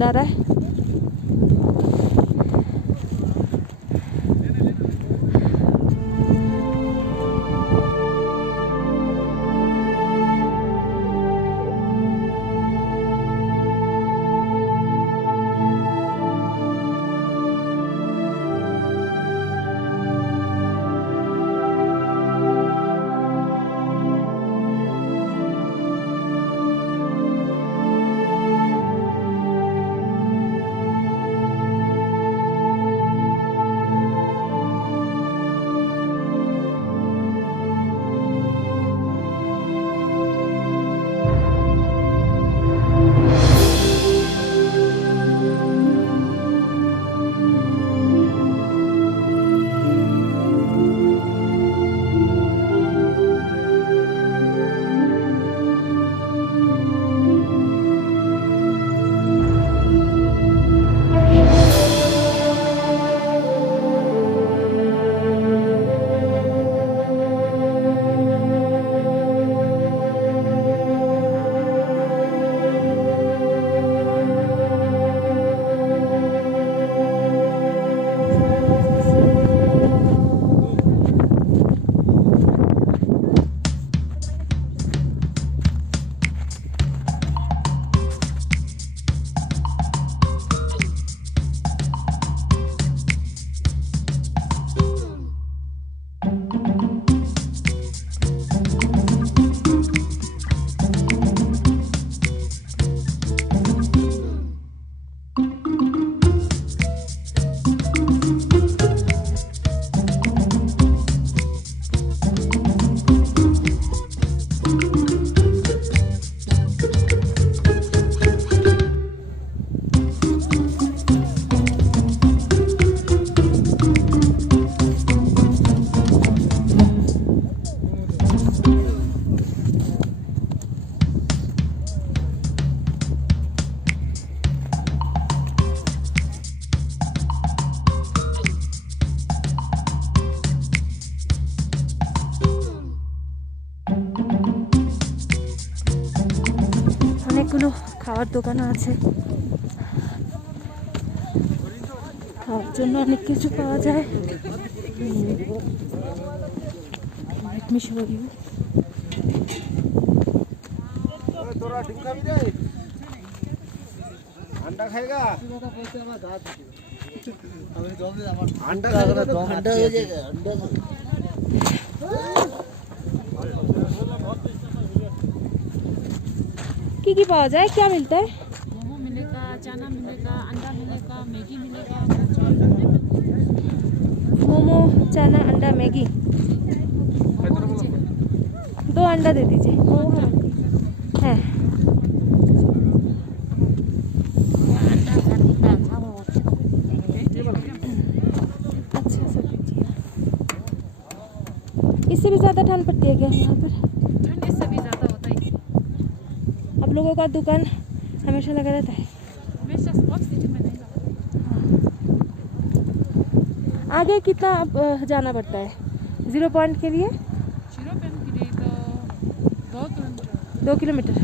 आनंद आ रहा है। অনেকগুলো খাওয়ার দোকান আছে, খাওয়ার জন্য অনেক কিছু পাওয়া যায়। अंडा खाएगा? अंडा हो जाएगा। अंडा की पावा जाए, क्या मिलता है? मोमो मिलेगा, चना मिलेगा, अंडा मिलेगा, मैगी मिलेगा। मोमो, चना, अंडा, मैगी। 2 अंडा दे दीजिए। है अच्छा सब दीजिए। इससे भी ज़्यादा ठंड पड़ती है क्या यहाँ पर? ठंड इससे भी ज़्यादा होता है। आप लोगों का दुकान हमेशा लगा रहता है? हमेशा सब सिटी में नहीं लगता। आगे कितना जाना पड़ता है 0 पॉइंट के लिए? 0 पॉइंट के लिए तो 2 किलोमीटर। 2 किलोमीटर।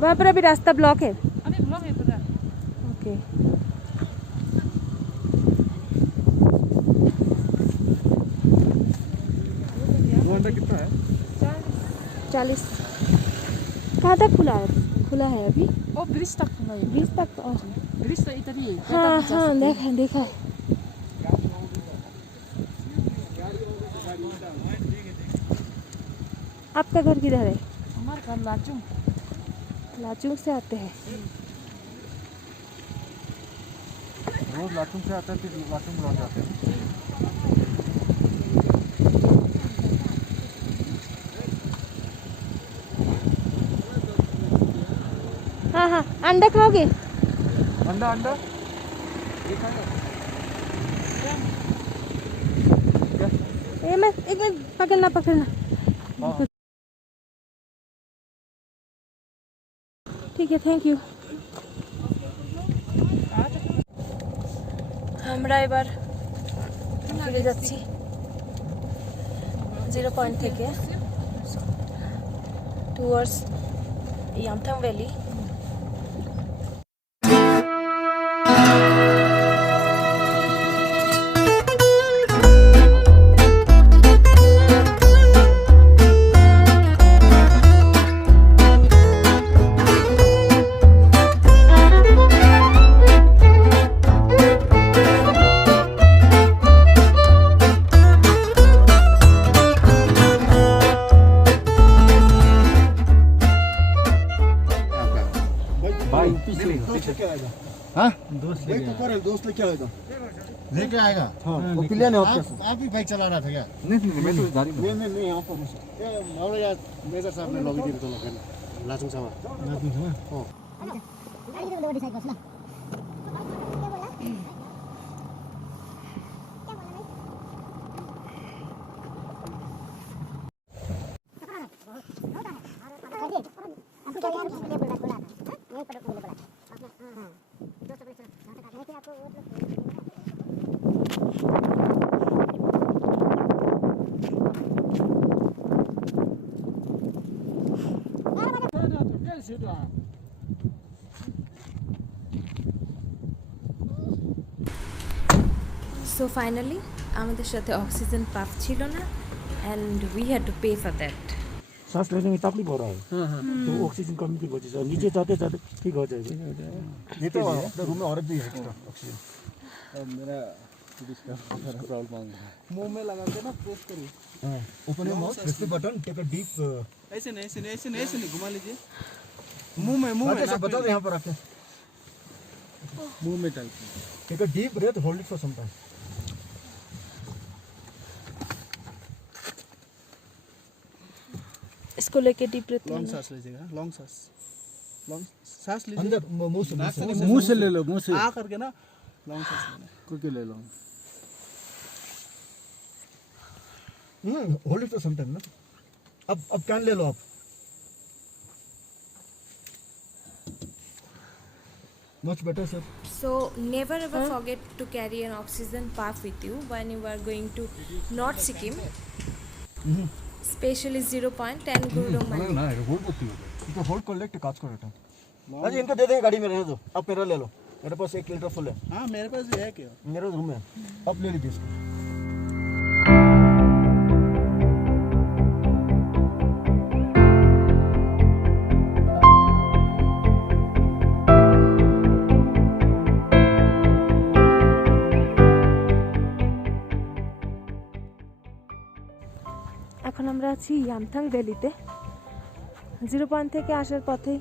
वहाँ पर अभी रास्ता ब्लॉक है? अभी ब्लॉक है पूरा। ओके। कितना है? 40। कहाँ तक खुला है अभी? ओ ब्रिज तक खुला है। ब्रिज तक? ब्रिज तो इधर ही है। हाँ हाँ देखा है। आपका घर किधर है? हमारा घर लाचुंग। लाचुंग से आते हैं? रोज लाचुंग से आते हैं, फिर लाचुंग लौट जाते हैं। हाँ हाँ, अंडा खाओगे? अंडा एक मिनट पकड़ना। ठीक है, थैंक यू। আমরা এবার ফিরে যাচ্ছি 0 পয়েন্ট থেকে টুয়ার্ডস Yamthang Valley. भाई दोस्त लेके आएगा। हाँ भाई तो कर दोस्त लेके आएगा। लेके आएगा। हाँ वो प्लेन है आपके साथ। आप ही बाइक चला रहा था क्या? नहीं मैं तो गाड़ी में। नहीं यहाँ पर बस। ए मावला यार मेजर साहब ने लॉबी दिएर चला कर लाचुङ sama. लाचुङ sama? हो. So finally আমাদের সাথে অক্সিজেন পাম্প ছিল না and we had to pay for that. सांस लेने में तकलीफ हो रहा है। तो ऑक्सीजन कमी की वजह से नीचे जाते जाते ठीक हो जाएगा। ये तो अपने रूम में और भी है एक्स्ट्रा ऑक्सीजन. मेरा प्रॉब्लम आ गया. मुंह में लगा के ना प्रेस करिए। हाँ open your mouth press the button take a deep ऐसे नहीं ऐसे नहीं ऐसे नहीं ऐसे नहीं घुमा लीजिए। मुंह में ऐसे बता दो यहाँ पर रखें। मुंह में type. Take a deep breath hold it for some time. इसको लेके डीप ब्रीथ लॉन्ग सांस लीजिएगा। लॉन्ग सांस सांस लीजिए। अंदर मुंह से मुंह से ले लो। मुंह से आ करके ना लॉन्ग सांस लेना। करके ले लो. Hold it for some time ना। अब कैन ले लो आप. Much better, sir. So never ever forget to carry an oxygen pump with you when you are going to North Sikkim, especially 0 point and Gurudongmar. ना hold होती है. इनको hold कर ले काज कर बेटा. अजी इनको दे देंगे गाड़ी में रहने दो. आप मेरा ले लो. मेरे पास 1 लीटर फुल है. हाँ मेरे पास भी है क्या? मेरे रूम में. आप ले लीजिए इसको. এখন আমরা আছি ইয়ামথাং ভ্যালিতে। 0 পয়েন্ট থেকে আসার পথেই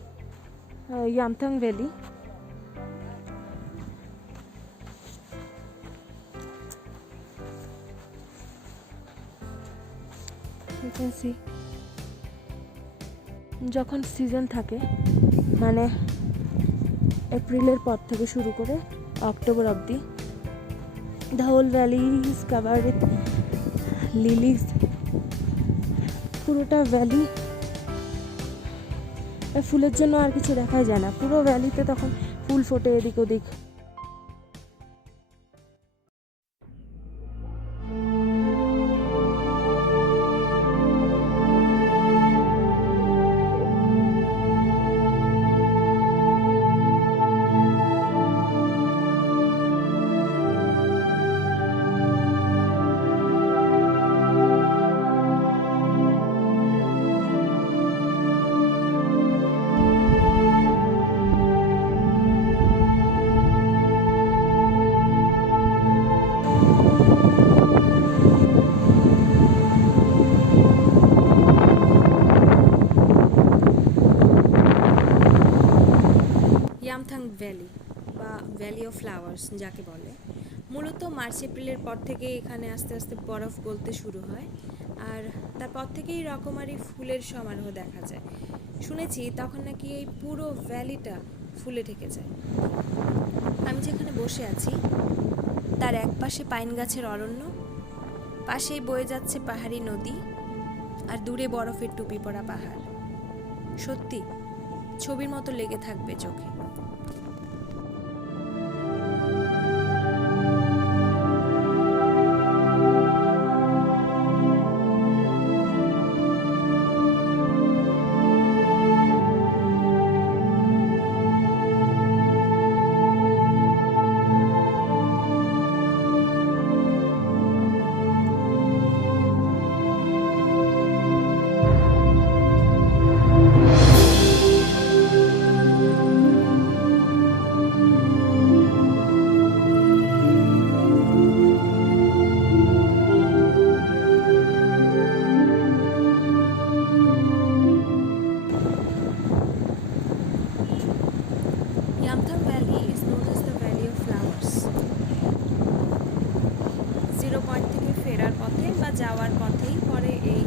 ইয়ামথাং ভ্যালি। যখন সিজন থাকে মানে এপ্রিলের পর থেকে শুরু করে অক্টোবর অবধি the whole valley is covered with lilies. পুরোটা ভ্যালি ফুলের জন্য আর কিছু দেখাই যায় না। পুরো ভ্যালিতে তখন ফুল ফোটে এদিক ওদিক। ইয়ামথাং ভ্যালি বা ভ্যালি অফ ফ্লাওয়ার্স যাকে বলে, মূলত মার্চ এপ্রিলের পর থেকে এখানে আস্তে আস্তে বরফ গলতে শুরু হয় আর তারপর থেকেই রকমারি ফুলের সমারোহ দেখা যায়। শুনেছি তখন নাকি এই পুরো ভ্যালিটা ফুলে ঢেকে যায়। আমি যেখানে বসে আছি তার এক পাশে পাইন গাছের অরণ্য, পাশেই বয়ে যাচ্ছে পাহাড়ি নদী আর দূরে বরফের টুপি পড়া পাহাড়। সত্যি ছবির মতো লেগে থাকবে চোখে। জিরো পয়েন্ট থেকে ফেরার পথে বা যাওয়ার পথেই পরে এই